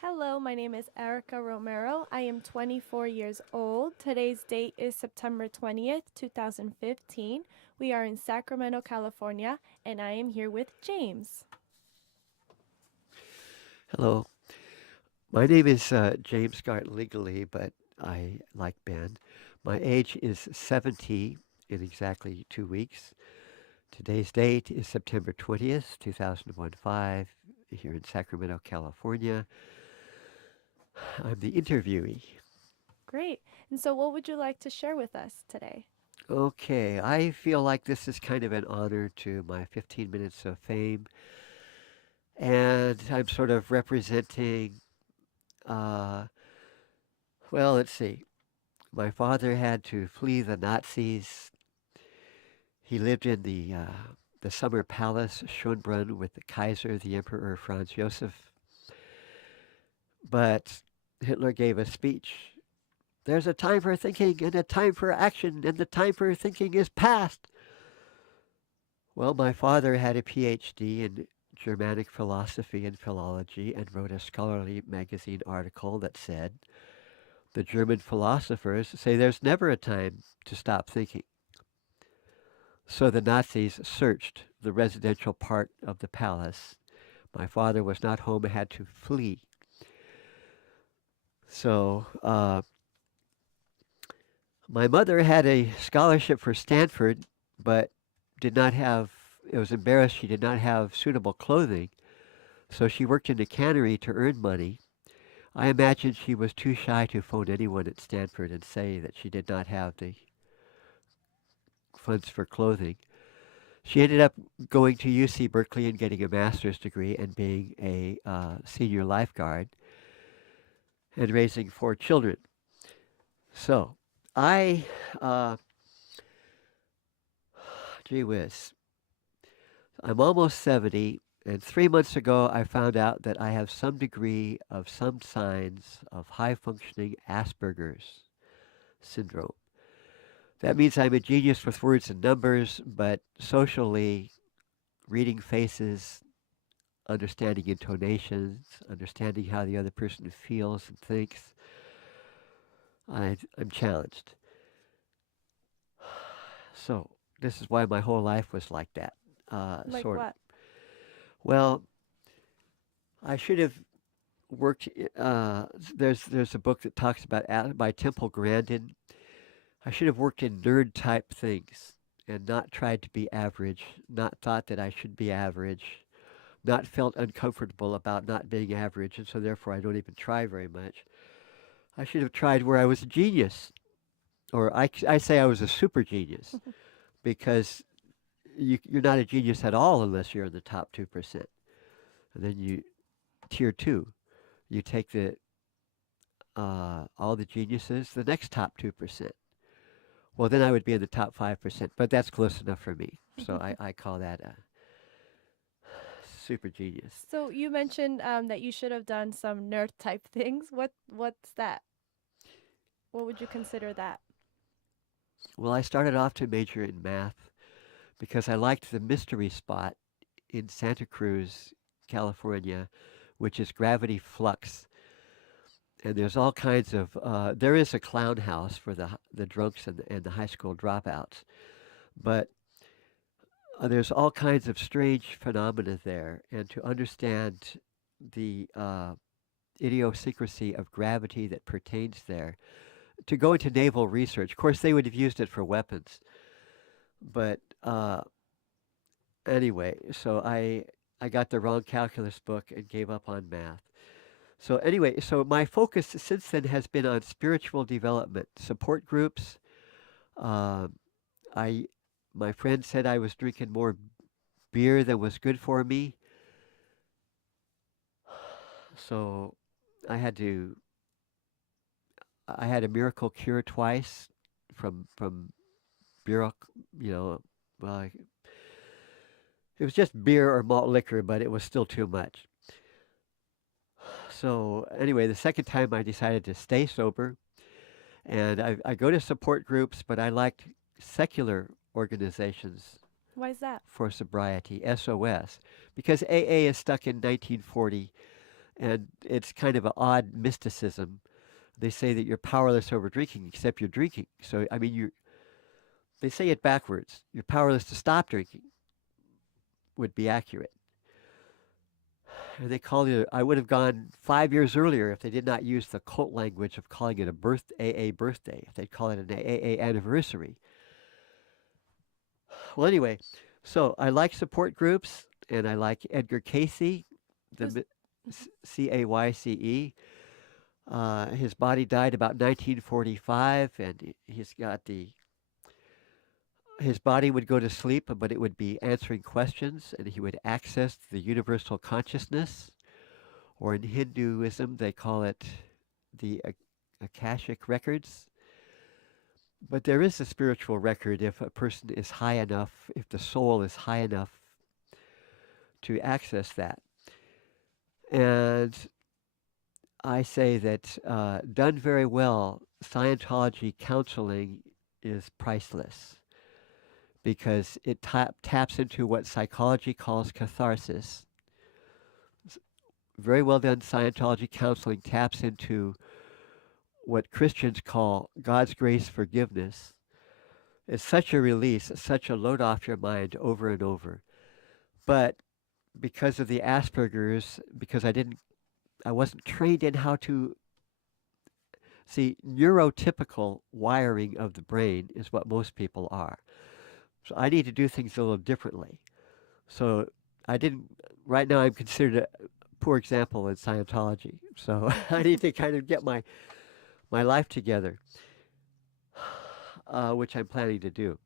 Hello, my name is Erika Romero. I am 24 years old. Today's date is September 20th, 2015. We are in Sacramento, California, and I am here with James. Hello, my name is James Gart legally, but I like Ben. My age is 70 in exactly 2 weeks. Today's date is September 20th, 2015, here in Sacramento, California. I'm the interviewee. Great. And so, what would you like to share with us today? Okay, I feel like this is kind of an honor to my 15 minutes of fame, and I'm sort of representing, uh, well, let's see. My father had to flee the Nazis. He lived in the summer palace Schönbrunn with the Kaiser, the Emperor Franz Joseph. But Hitler gave a speech. There's a time for thinking and a time for action, and the time for thinking is past. Well, my father had a PhD in Germanic philosophy and philology and wrote a scholarly magazine article that said the German philosophers say there's never a time to stop thinking. So the Nazis searched the residential part of the palace. My father was not home and had to flee. So my mother had a scholarship for Stanford, but did not have, it was embarrassed she did not have suitable clothing. So she worked in a cannery to earn money. I imagine she was too shy to phone anyone at Stanford and say that she did not have the funds for clothing. She ended up going to UC Berkeley and getting a master's degree and being a senior lifeguard and raising 4 children. So I, uh, gee whiz, I'm almost 70, and 3 months ago I found out that I have some degree of some signs of high functioning Asperger's syndrome. That means I'm a genius with words and numbers, but socially, reading faces, understanding intonations, understanding how the other person feels and thinks, I'm challenged. So this is why my whole life was like that, Like sort of. what? Well, I should have worked. There's a book that talks about by Temple Grandin. I should have worked in nerd type things and not tried to be average. Not thought that I should be average. Not felt uncomfortable about not being average, and so therefore I don't even try very much. I should have tried where I was a genius, or I say I was a super genius because you're not a genius at all unless you're in the top 2%. And then tier two, you take the all the geniuses, the next top 2%. Well, then I would be in the top 5%, but that's close enough for me. So I call that a super genius. So, you mentioned that you should have done some nerd type things. What's that? What would you consider that? Well, I started off to major in math because I liked the mystery spot in Santa Cruz, California, which is gravity flux. And there's all kinds of, there is a clown house for the drunks and the high school dropouts. But there's all kinds of strange phenomena there. And to understand the idiosyncrasy of gravity that pertains there, to go into naval research, of course, they would have used it for weapons. But anyway, so I got the wrong calculus book and gave up on math. So anyway, so my focus since then has been on spiritual development, support groups. Uh, I my friend said I was drinking more beer than was good for me, so I had to. I had a miracle cure twice from beer. You know, well, it was just beer or malt liquor, but it was still too much. So anyway, the second time I decided to stay sober, and I go to support groups, but I liked secular organizations Why is that? for sobriety, SOS, because AA is stuck in 1940, And it's kind of an odd mysticism. They say that you're powerless over drinking, except you're drinking. So, I mean, they say it backwards. You're powerless to stop drinking, would be accurate. And they call it, I would have gone 5 years earlier if they did not use the cult language of calling it AA birthday, if they'd call it an AA anniversary. Well, anyway, so I like support groups, and I like Edgar Cayce, Who's the Cayce. His body died about 1945, and he's got his body would go to sleep, but it would be answering questions, and he would access the universal consciousness, or in Hinduism they call it the Akashic records. But there is a spiritual record if a person is high enough, if the soul is high enough to access that. And I say that done very well, Scientology counseling is priceless because it taps into what psychology calls catharsis. Very well done Scientology counseling taps into what Christians call God's grace forgiveness. It's such a release, it's such a load off your mind over and over. But because of the Asperger's, because I wasn't trained in how to see neurotypical wiring of the brain is what most people are. So I need to do things a little differently. So I didn't. Right now, I'm considered a poor example in Scientology. So I need to kind of get my life together, which I'm planning to do.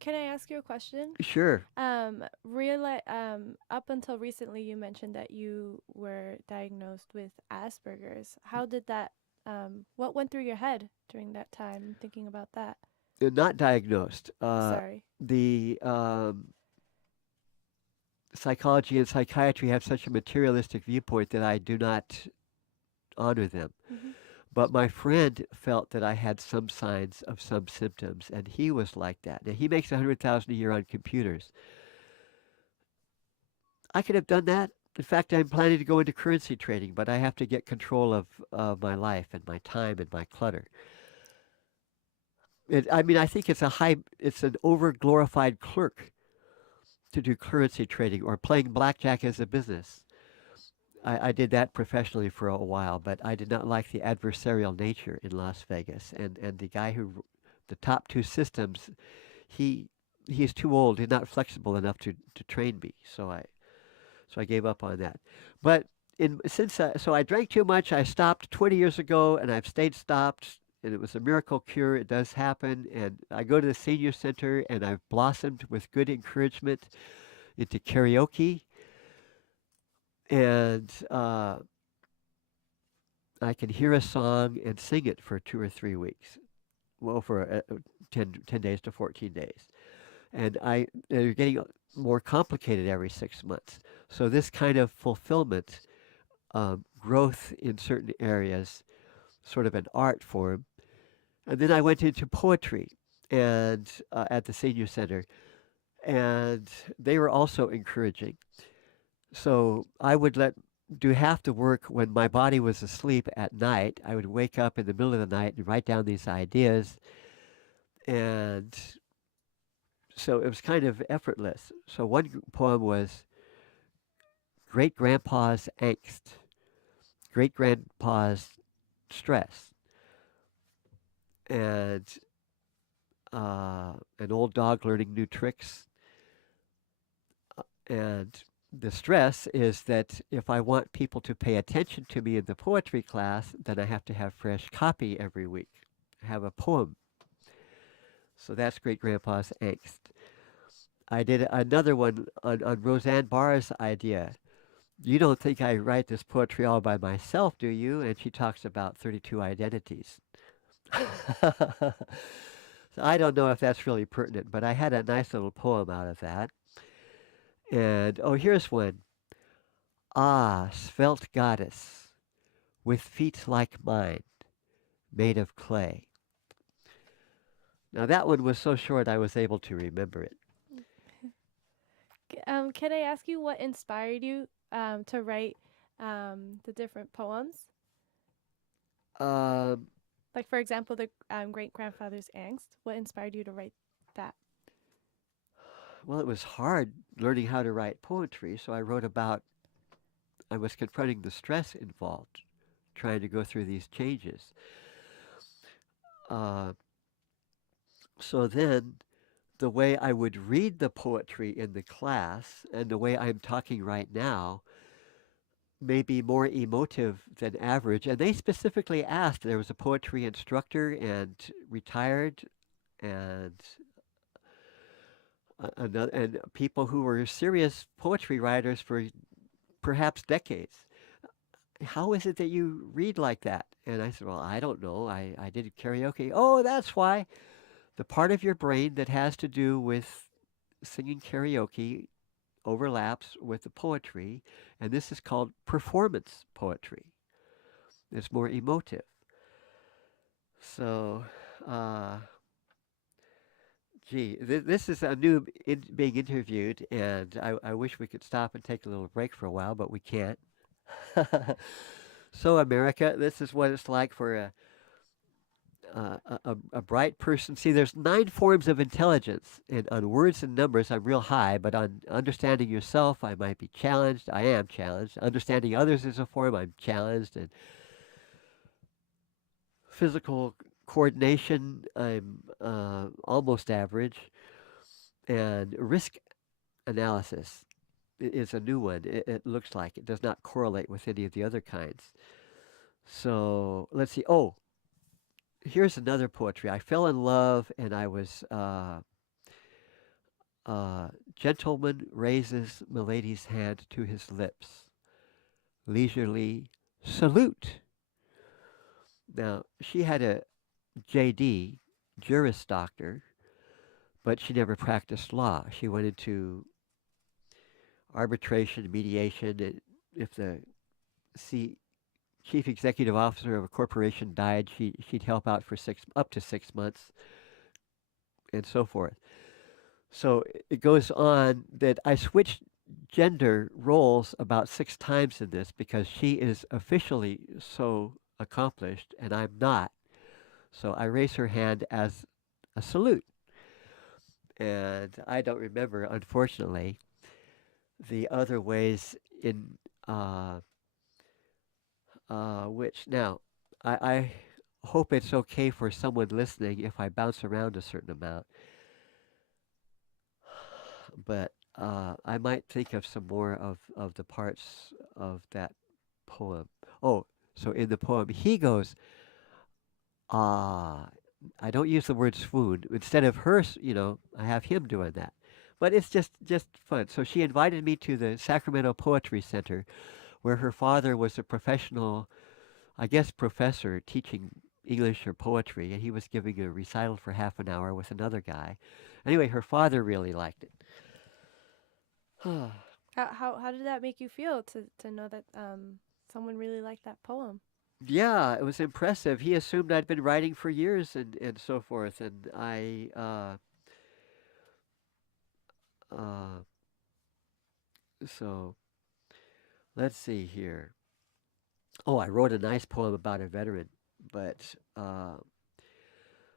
Can I ask you a question? Sure. Up until recently, you mentioned that you were diagnosed with Asperger's. How did that? What went through your head during that time, thinking about that? Not diagnosed. Sorry. The psychology and psychiatry have such a materialistic viewpoint that I do not honor them. Hmm. But my friend felt that I had some signs of some symptoms, and he was like that. Now he makes 100,000 a year on computers. I could have done that. In fact, I'm planning to go into currency trading, but I have to get control of my life and my time and my clutter. I mean, I think it's an over glorified clerk to do currency trading or playing blackjack as a business. I did that professionally for a while, but I did not like the adversarial nature in Las Vegas. And the guy the top two systems, he he's too old. He's not flexible enough to train me. So I gave up on that. But so I drank too much. I stopped 20 years ago, and I've stayed stopped. And it was a miracle cure. It does happen. And I go to the senior center, and I've blossomed with good encouragement into karaoke. And I can hear a song and sing it for 2 or 3 weeks. Well, for 10 days to 14 days. And they're getting more complicated every 6 months. So this kind of fulfillment, growth in certain areas, sort of an art form. And then I went into poetry and at the senior center, and they were also encouraging. So I would do half the work when my body was asleep at night. I would wake up in the middle of the night and write down these ideas, and so it was kind of effortless. So one poem was Great Grandpa's Angst, Great Grandpa's Stress, and an old dog learning new tricks. And the stress is that if I want people to pay attention to me in the poetry class, then I have to have fresh copy every week, have a poem. So that's Great Grandpa's Angst. I did another one on Roseanne Barr's idea. You don't think I write this poetry all by myself, do you? And she talks about 32 identities. So I don't know if that's really pertinent, but I had a nice little poem out of that. And oh, here's one. Ah, svelte goddess, with feet like mine, made of clay. Now that one was so short I was able to remember it. Can I ask you what inspired you to write the different poems? Um, Like, for example, the great grandfather's angst. What inspired you to write that? well, it was hard learning how to write poetry, so I wrote about I was confronting the stress involved, trying to go through these changes. Uh, so then, the way I would read the poetry in the class and the way I'm talking right now may be more emotive than average. And they specifically asked, there was a poetry instructor and retired and another and people who were serious poetry writers for perhaps decades. How is it that you read like that? And I said, well, I don't know. I did karaoke. Oh, that's why. The part of your brain that has to do with singing karaoke overlaps with the poetry, and this is called performance poetry. It's more emotive. So, uh, this is a new being interviewed, and I wish we could stop and take a little break for a while, but we can't. So, America, this is what it's like for a bright person. See, there's 9 forms of intelligence, and on words and numbers, I'm real high, but on understanding yourself, I might be challenged. I am challenged. Understanding others is a form, I'm challenged. And physical coordination, I'm almost average. And risk analysis is a new one. It looks like it does not correlate with any of the other kinds. So let's see. Oh, here's another poetry. I fell in love, and I was gentleman raises milady's hand to his lips. Leisurely salute. Now she had a JD, Juris Doctor, but she never practiced law. She went into arbitration, mediation. And if the C, chief executive officer of a corporation died, she'd help out for up to 6 months, and so forth. So it goes on that I switched gender roles about 6 times in this because she is officially so accomplished and I'm not. So I raise her hand as a salute. And I don't remember, unfortunately, the other ways in uh, which now I hope it's okay for someone listening if I bounce around a certain amount, but I might think of some more of the parts of that poem. Oh, so in the poem, he goes, ah, I don't use the word swoon. Instead of her, I have him doing that. But it's just fun. So she invited me to the Sacramento Poetry Center, where her father was a professional, I guess, professor teaching English or poetry, and he was giving a recital for half an hour with another guy. Anyway, her father really liked it. How did that make you feel to know that someone really liked that poem? Yeah, it was impressive. He assumed I'd been writing for years and so forth, and uh, so let's see here. Oh, I wrote a nice poem about a veteran, but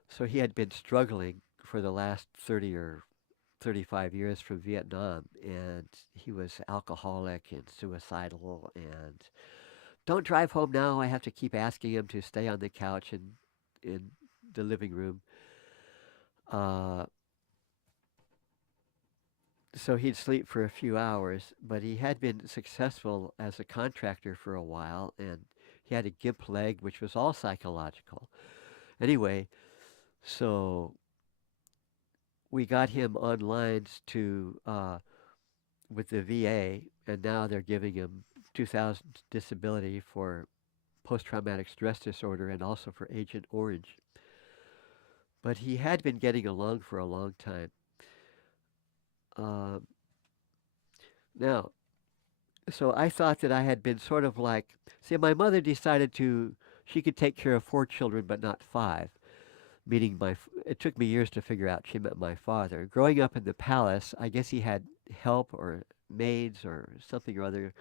so he had been struggling for the last 30 or 35 years from Vietnam, and he was alcoholic and suicidal, and don't drive home now. I have to keep asking him to stay on the couch in the living room. Uh, so he'd sleep for a few hours, but he had been successful as a contractor for a while, and he had a gimp leg, which was all psychological. Anyway, so we got him on lines to with the VA, and now they're giving him 2,000 disability for post-traumatic stress disorder and also for Agent Orange. But he had been getting along for a long time. Um, now, so I thought that I had been sort of like, see, my mother decided she could take care of 4 children, but not 5. Meaning it took me years to figure out she meant my father. Growing up in the palace, I guess he had help or maids or something or other.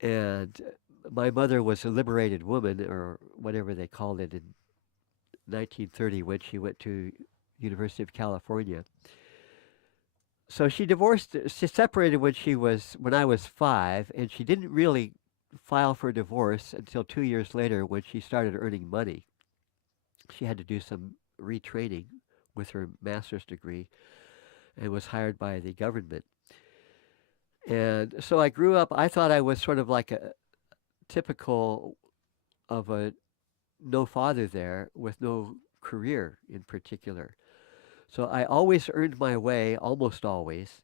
And my mother was a liberated woman, or whatever they called it, in 1930 when she went to University of California. So she separated when I was 5, and she didn't really file for divorce until 2 years later when she started earning money. She had to do some retraining with her master's degree and was hired by the government. And so I grew up, I thought I was sort of like a typical of a no father there with no career in particular. So I always earned my way, almost always.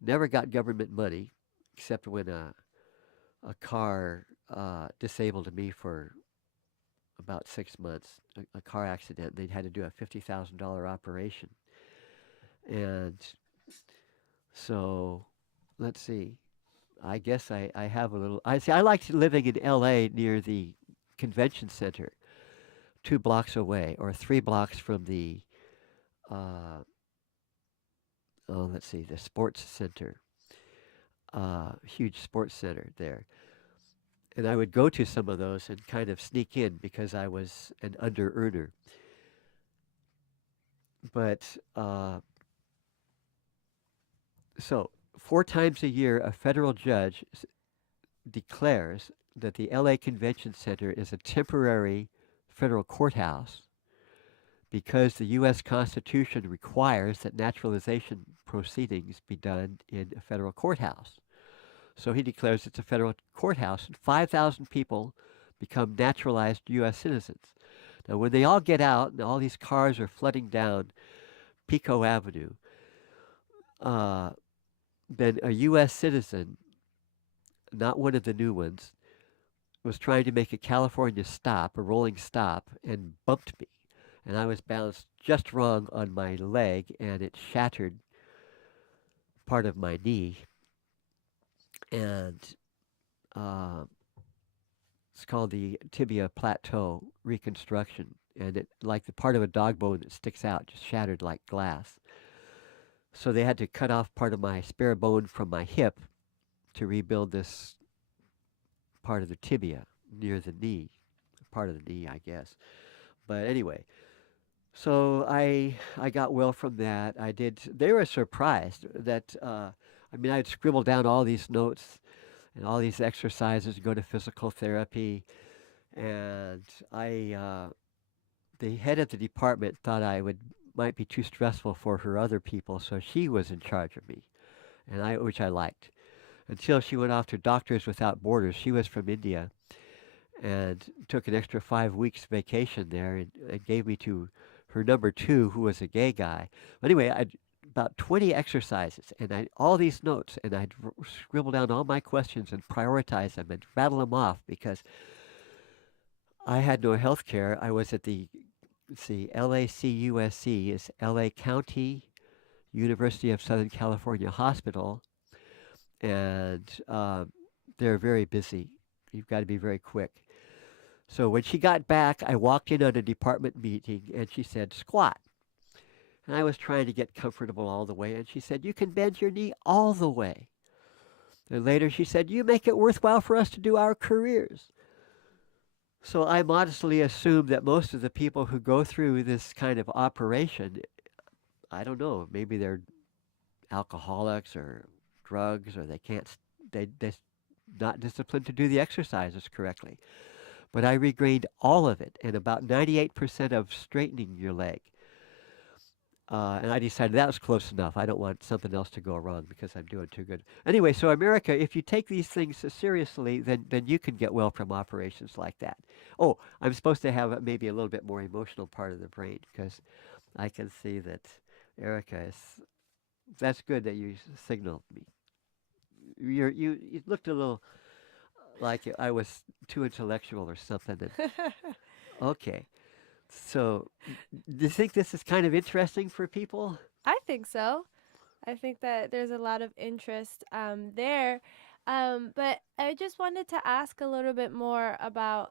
Never got government money, except when a car disabled me for about 6 months, a car accident. They had to do a $50,000 operation. And so, let's see. I guess I have a little. I see. I liked living in L.A. near the convention center, 2 blocks away, or 3 blocks from the. Uh, oh, let's see, the sports center, huge sports center there. And I would go to some of those and kind of sneak in because I was an under earner. But so 4 times a year, a federal judge declares that the LA Convention Center is a temporary federal courthouse because the U.S. Constitution requires that naturalization proceedings be done in a federal courthouse. So he declares it's a federal courthouse, and 5,000 people become naturalized U.S. citizens. Now, when they all get out and all these cars are flooding down Pico Avenue, uh, then a U.S. citizen, not one of the new ones, was trying to make a California stop, a rolling stop, and bumped me. And I was balanced just wrong on my leg, and it shattered part of my knee. And uh, it's called the tibia plateau reconstruction. And it, like the part of a dog bone that sticks out, just shattered like glass. So they had to cut off part of my spare bone from my hip to rebuild this part of the tibia near the knee, part of the knee, I guess. But anyway, so I got well from that. I did. They were surprised that I mean I'd scribble down all these notes and all these exercises, go to physical therapy, and I the head of the department thought I would might be too stressful for her other people, so she was in charge of me, and I which I liked until she went off to Doctors Without Borders. She was from India and took an extra 5 weeks vacation there and gave me to her number two, who was a gay guy. Anyway, I about 20 exercises and all these notes, and I'd scribble down all my questions and prioritize them and rattle them off because I had no health care. I was at the, let's see, LACUSC is LA County University of Southern California Hospital, and they're very busy. You've got to be very quick. So when she got back, I walked in on a department meeting and she said, squat. And I was trying to get comfortable all the way, and she said, you can bend your knee all the way. And later she said, you make it worthwhile for us to do our careers. So I modestly assumed that most of the people who go through this kind of operation, I don't know, maybe they're alcoholics or drugs, or they can't, they're not disciplined to do the exercises correctly. But I regained all of it and about 98% of straightening your leg. And I decided that was close enough. I don't want something else to go wrong because I'm doing too good. Anyway, so America, if you take these things seriously, then you can get well from operations like that. Oh, I'm supposed to have maybe a little bit more emotional part of the brain because I can see that Erica is. That's good that you signaled me. You looked a little like I was too intellectual or something. And, okay. So, do you think this is kind of interesting for people? I think so. I think that there's a lot of interest there. But I just wanted to ask a little bit more about.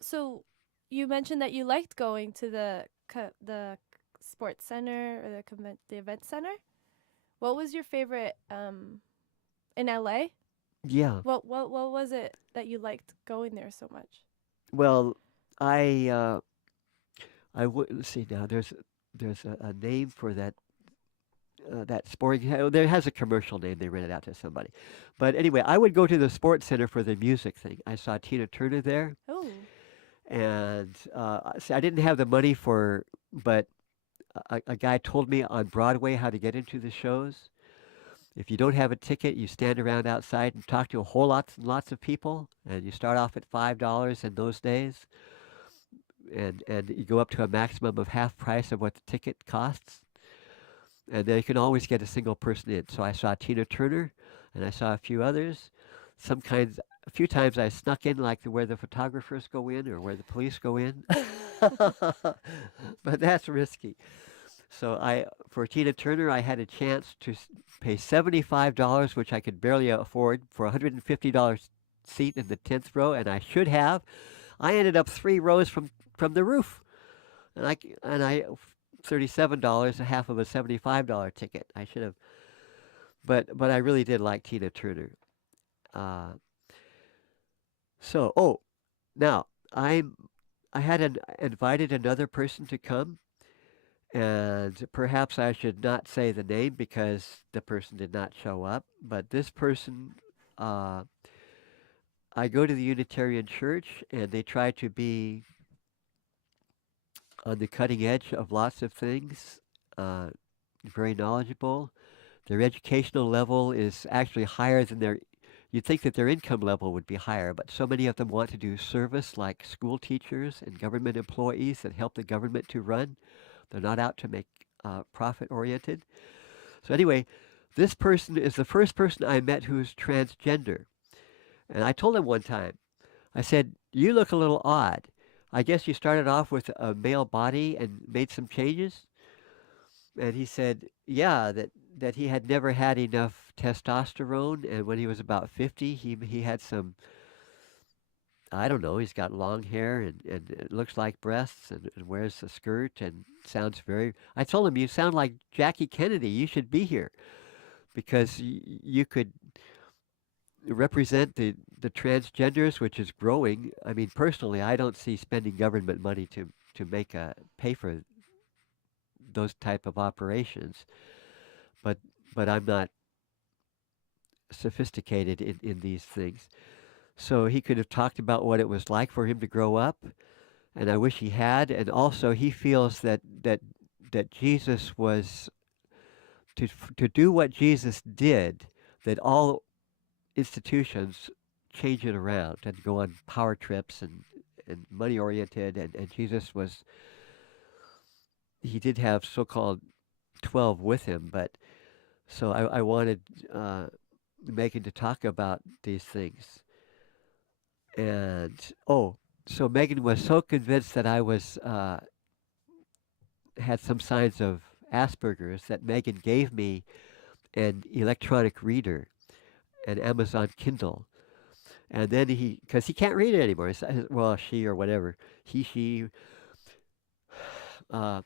So, you mentioned that you liked going to the sports center or the event center. What was your favorite in LA? Yeah. What was it that you liked going there so much? Well, I let's see now. There's a name for that sporting. There has a commercial name. They rent it out to somebody. But anyway, I would go to the sports center for the music thing. I saw Tina Turner there, Oh. and see, I didn't have the money for, but a guy told me on Broadway how to get into the shows. If you don't have a ticket, you stand around outside and talk to a whole lot and lots of people, and you start off at $5 in those days, and you go up to a maximum of half price of what the ticket costs, and then you can always get a single person in. So I saw Tina Turner, and I saw a few others. A few times I snuck in, like where the photographers go in or where the police go in, but that's risky. So for Tina Turner, I had a chance to pay $75, which I could barely afford, for a $150 seat in the 10th row, and I should have. I ended up 3 rows from the roof, and I $37, a half of a $75 ticket. I should have, but I really did like Tina Turner. Uh, so now I had invited another person to come, and perhaps I should not say the name because the person did not show up. But this person, uh, I go to the Unitarian Church, and they try to be on the cutting edge of lots of things, uh, very knowledgeable. Their educational level is actually higher than their. You'd think that their income level would be higher, but so many of them want to do service like school teachers and government employees that help the government to run. They're not out to make profit oriented. So, anyway, this person is the first person I met who's transgender. And I told him one time, I said, "You look a little odd. I guess you started off with a male body and made some changes?" And he said, "Yeah, that he had never had enough testosterone, and when he was about 50, he had some, I don't know, he's got long hair and it looks like breasts and wears a skirt and sounds very." I told him, "You sound like Jackie Kennedy. You should be here because you could represent the transgenders, which is growing." I mean, personally, I don't see spending government money to make a pay for those type of operations, but I'm not sophisticated in these things. So he could have talked about what it was like for him to grow up, and I wish he had. And also, he feels that Jesus was to do what Jesus did, that all institutions change it around and go on power trips and money oriented, and Jesus was, he did have so-called 12 with him, but so I wanted Megan to talk about these things. And so Megan was so convinced that I was had some signs of Asperger's that Megan gave me an electronic reader, an Amazon Kindle. And then because he can't read it anymore. Well, she or whatever, he, she. Uh,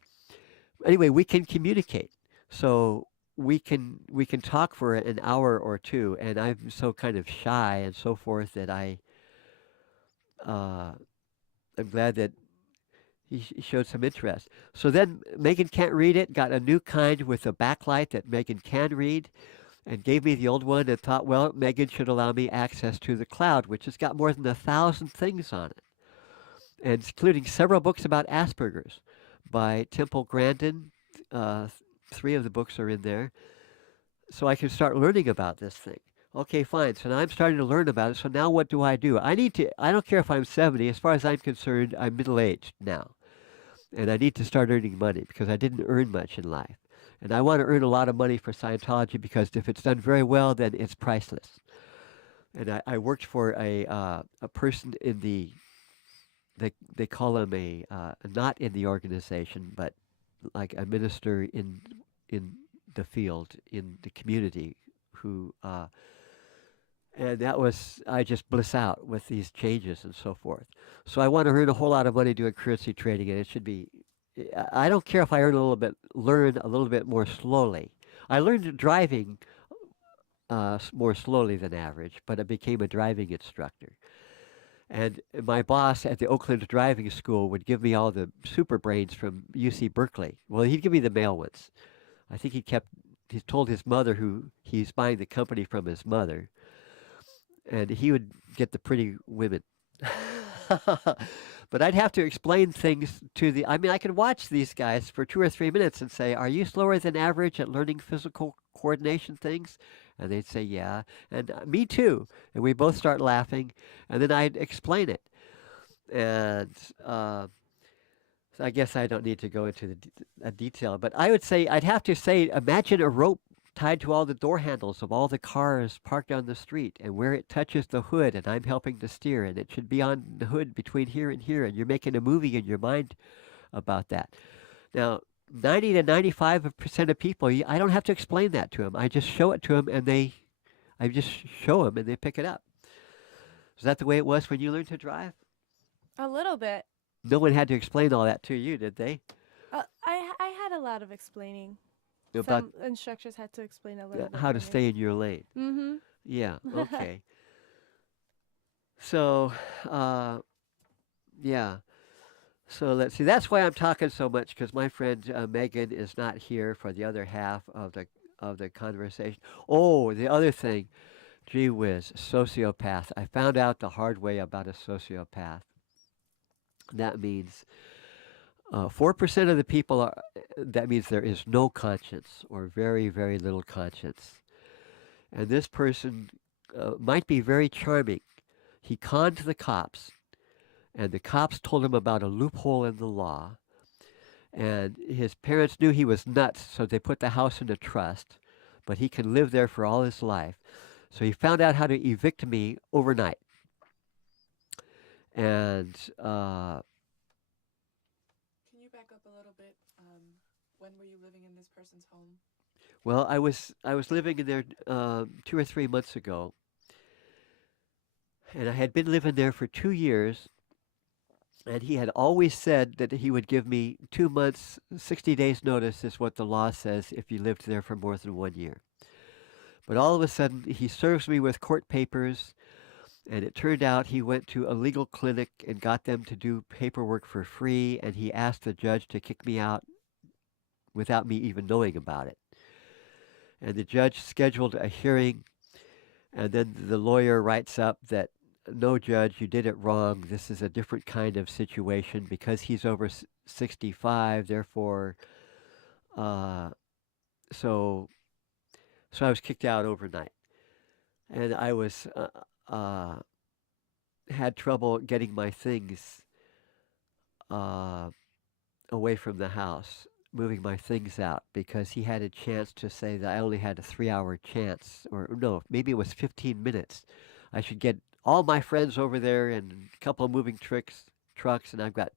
anyway, we can communicate. So we can talk for an hour or two, and I'm so kind of shy and so forth that uh, I'm glad that he showed some interest. So then Megan can't read it. Got a new kind with a backlight that Megan can read, and gave me the old one and thought, well, Megan should allow me access to the cloud, which has got more than 1,000 things on it, and including several books about Asperger's by Temple Grandin. Uh, 3 of the books are in there, so I can start learning about this thing. Okay, fine. So now I'm starting to learn about it. So now what do? I need to. I don't care if I'm 70. As far as I'm concerned, I'm middle aged now, and I need to start earning money because I didn't earn much in life. And I want to earn a lot of money for Scientology because if it's done very well, then it's priceless. And I worked for a person in they call him not in the organization, but like a minister in the field, in the community, who and that was, I just bliss out with these changes and so forth. So I want to earn a whole lot of money doing currency trading, and it should be. I don't care if I learn a little bit more slowly. I learned driving more slowly than average, but I became a driving instructor. And my boss at the Oakland Driving School would give me all the super brains from UC Berkeley. Well, he'd give me the male ones. I think he told his mother who he's buying the company from his mother, and he would get the pretty women. But I'd have to explain things to I mean, I could watch these guys for 2 or 3 minutes and say, "Are you slower than average at learning physical coordination things?" And they'd say, "Yeah." And me too. And we both start laughing. And then I'd explain it. And so I guess I don't need to go into a detail, but I would say, I'd have to say, imagine a rope tied to all the door handles of all the cars parked on the street, and where it touches the hood, and I'm helping to steer, and it should be on the hood between here and here, and you're making a movie in your mind about that. Now, 90 to 95% of people, I don't have to explain that to them. I just show it to them, and I just show them, and they pick it up. Is that the way it was when you learned to drive? A little bit. No one had to explain all that to you, did they? I had a lot of explaining. About Some instructors had to explain a little bit how for to me. stay in your lane. Mm-hmm. Yeah, okay. So, yeah. So let's see. That's why I'm talking so much, because my friend Megan is not here for the other half of the conversation. Oh, the other thing, gee whiz, sociopath. I found out the hard way about a sociopath. That means 4% of the people are. That means there is no conscience, or very, very little conscience. And this person might be very charming. He conned the cops, and the cops told him about a loophole in the law. And his parents knew he was nuts, so they put the house into trust, but he can live there for all his life. So he found out how to evict me overnight. And Can you back up a little bit? When were you living in this person's home? well, I was living in there 2 or 3 months ago, and I had been living there for 2 years. And he had always said that he would give me 2 months, 60 days notice is what the law says if you lived there for more than 1 year. But all of a sudden, he serves me with court papers, and it turned out he went to a legal clinic and got them to do paperwork for free, and he asked the judge to kick me out without me even knowing about it. And the judge scheduled a hearing, and then the lawyer writes up that, "No, judge, you did it wrong. This is a different kind of situation because he's over 65. Therefore, uh, so so I was kicked out overnight, and I was uh, had trouble getting my things uh, away from the house, moving my things out because he had a chance to say that I only had a 3-hour chance, or no, maybe it was 15 minutes. I should get all my friends over there and a couple of moving trucks, and I've got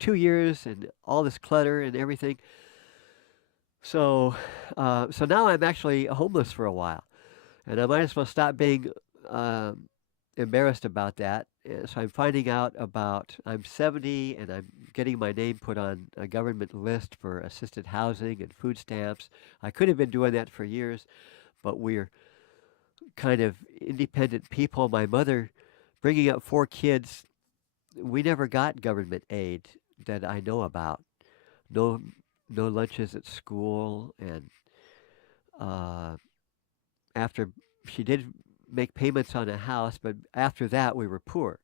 2 years and all this clutter and everything. So now I'm actually homeless for a while, and I might as well stop being embarrassed about that. So I'm finding out about I'm 70, and I'm getting my name put on a government list for assisted housing and food stamps. I could have been doing that for years, but we're kind of independent people. My mother, bringing up 4 kids, we never got government aid that I know about. No, no lunches at school, and uh, after she did make payments on a house, but after that we were poor.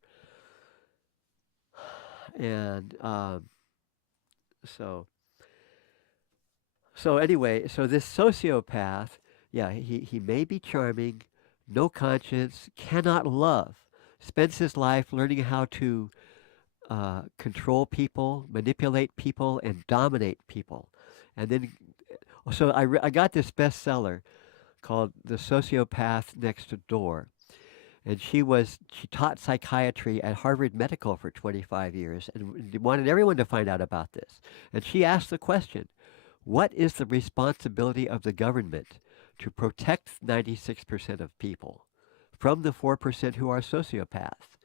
And so so anyway, so this sociopath, yeah, he may be charming, no conscience, cannot love, spends his life learning how to control people, manipulate people, and dominate people. And then, so I got this bestseller called The Sociopath Next Door. And she taught psychiatry at Harvard Medical for 25 years and wanted everyone to find out about this. And she asked the question, what is the responsibility of the government to protect 96% of people from the 4% who are sociopaths?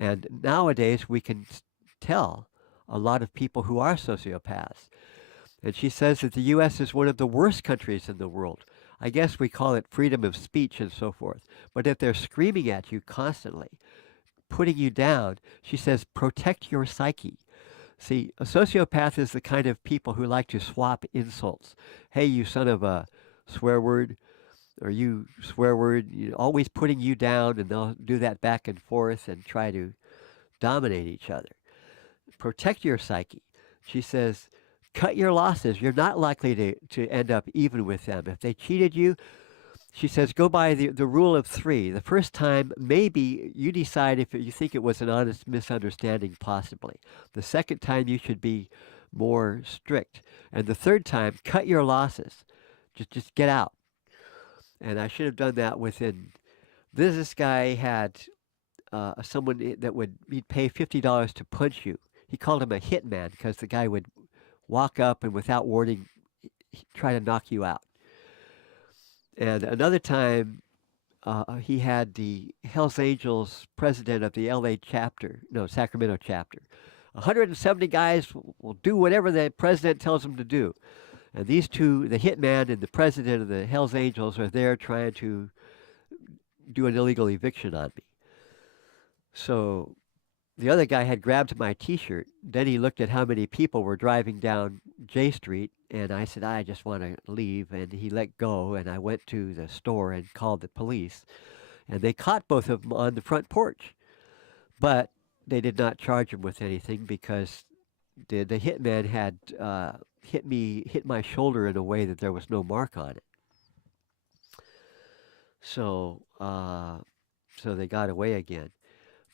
And nowadays we can tell a lot of people who are sociopaths. And she says that the U.S. is one of the worst countries in the world. I guess we call it freedom of speech and so forth. But if they're screaming at you constantly, putting you down, she says, protect your psyche. See, a sociopath is the kind of people who like to swap insults. Hey, you son of a swear word, or you swear word, always putting you down, and they'll do that back and forth and try to dominate each other. Protect your psyche. She says, cut your losses. You're not likely to end up even with them. If they cheated you, she says, go by the rule of three. The first time, maybe you decide if you think it was an honest misunderstanding, possibly. The second time, you should be more strict. And the third time, cut your losses. Just get out. And I should have done that within. This guy had someone that he'd pay $50 to punch you. He called him a hitman because the guy would walk up and without warning try to knock you out. And another time, he had the Hells Angels president of the LA chapter, no, Sacramento chapter. 170 guys will do whatever the president tells them to do. And these two, the hitman and the president of the Hells Angels, are there trying to do an illegal eviction on me. So the other guy had grabbed my T-shirt. Then he looked at how many people were driving down J Street, and I said, I just want to leave. And he let go, and I went to the store and called the police. And they caught both of them on the front porch. But they did not charge him with anything because the hitman had hit my shoulder in a way that there was no mark on it. So they got away again.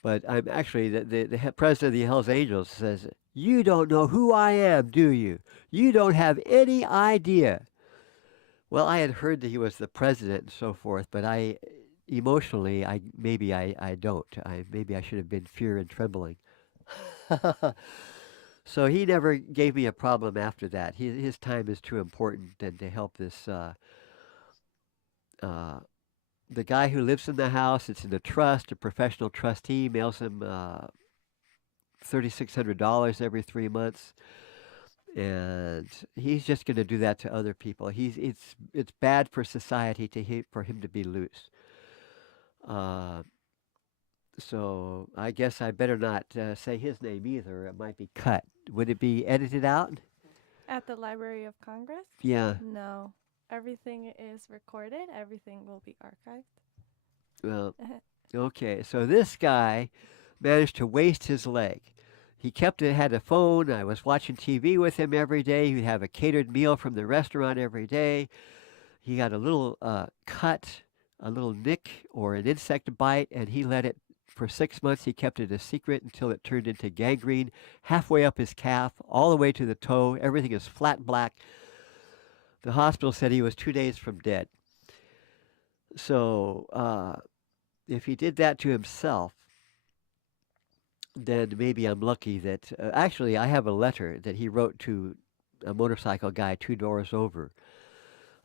But I'm actually, the president of the Hells Angels says, you don't know who I am, do you? You don't have any idea. Well, I had heard that he was the president and so forth, but emotionally, maybe I don't. Maybe I should have been fear and trembling. So he never gave me a problem after that. His time is too important and to help this the guy who lives in the house, it's in a trust, a professional trustee mails him $3,600 every 3 months, and he's just going to do that to other people. It's bad for society for him to be loose. So I guess I better not say his name either. It might be cut. Would it be edited out? At the Library of Congress? Yeah. No. Everything is recorded. Everything will be archived. Well, okay. So this guy managed to waste his leg. He had a phone. I was watching TV with him every day. He'd have a catered meal from the restaurant every day. He got a little cut, a little nick or an insect bite, and he let it for 6 months. He kept it a secret until it turned into gangrene halfway up his calf, all the way to the toe. Everything is flat black. The hospital said he was 2 days from dead. So if he did that to himself, then maybe I'm lucky that... actually, I have a letter that he wrote to a motorcycle guy 2 doors over.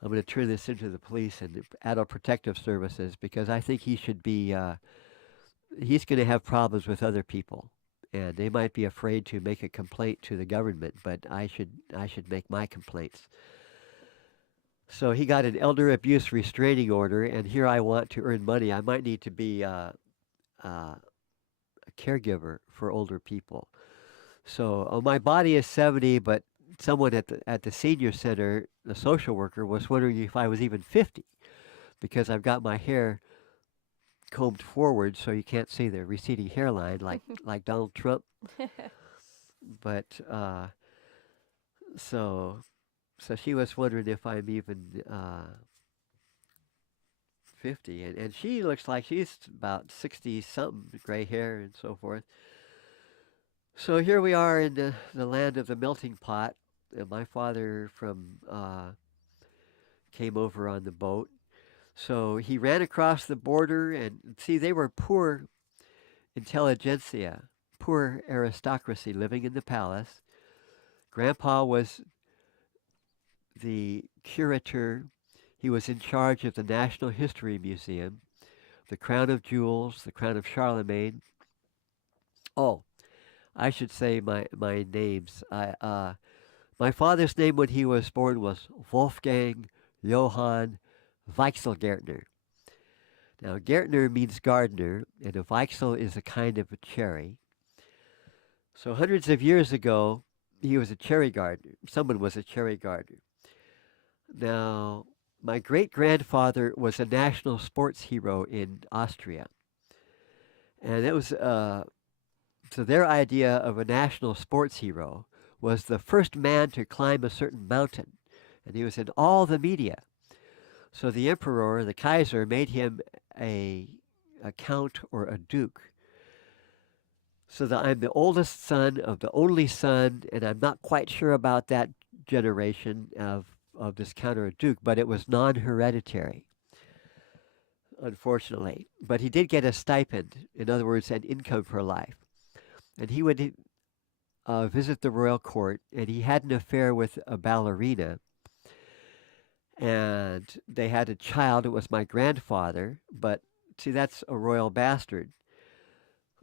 I'm going to turn this into the police and Adult Protective Services because I think he should be... he's going to have problems with other people. And they might be afraid to make a complaint to the government, but I should make my complaints. So he got an elder abuse restraining order, and here I want to earn money. I might need to be a caregiver for older people. So my body is 70, but someone at the senior center, the social worker, was wondering if I was even 50, because I've got my hair combed forward so you can't see the receding hairline like Donald Trump. But so she was wondering if I'm even 50, and she looks like she's about 60-something, gray hair and so forth. So here we are in the land of the melting pot. My father came over on the boat. So he ran across the border, and see, they were poor intelligentsia, poor aristocracy living in the palace. Grandpa was the curator. He was in charge of the National History Museum, the Crown of Jewels, the Crown of Charlemagne. Oh, I should say my names. My father's name when he was born was Wolfgang Johann Weichselgärtner. Now, Gärtner means gardener, and a Weichsel is a kind of a cherry. So hundreds of years ago, he was a cherry gardener. Someone was a cherry gardener. Now, my great grandfather was a national sports hero in Austria, and it was so their idea of a national sports hero was the first man to climb a certain mountain, and he was in all the media. So the emperor, the Kaiser, made him a, a count or a duke. So that I'm the oldest son of the only son, and I'm not quite sure about that generation of this count or a duke, but it was non-hereditary, unfortunately. But he did get a stipend, in other words, an income for life. And he would visit the royal court, and he had an affair with a ballerina, and they had a child. It was my grandfather, but see, that's a royal bastard.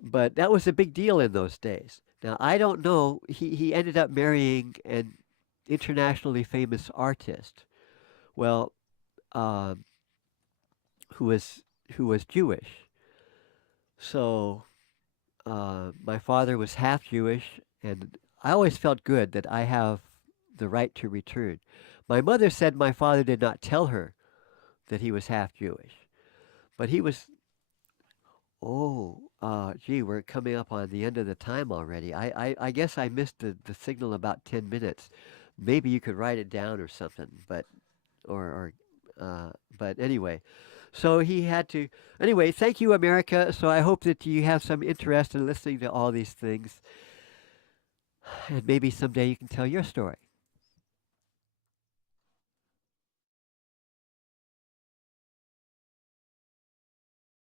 But that was a big deal in those days. Now, I don't know, he ended up marrying an internationally famous artist, well, um, who was Jewish. So my father was half Jewish, and I always felt good that I have the right to return. My mother said my father did not tell her that he was half Jewish, but he was. Oh, gee, we're coming up on the end of the time already. I guess I missed the signal about 10 minutes. Maybe you could write it down or something, but anyway. So he had to. Anyway, thank you, America. So I hope that you have some interest in listening to all these things, and maybe someday you can tell your story.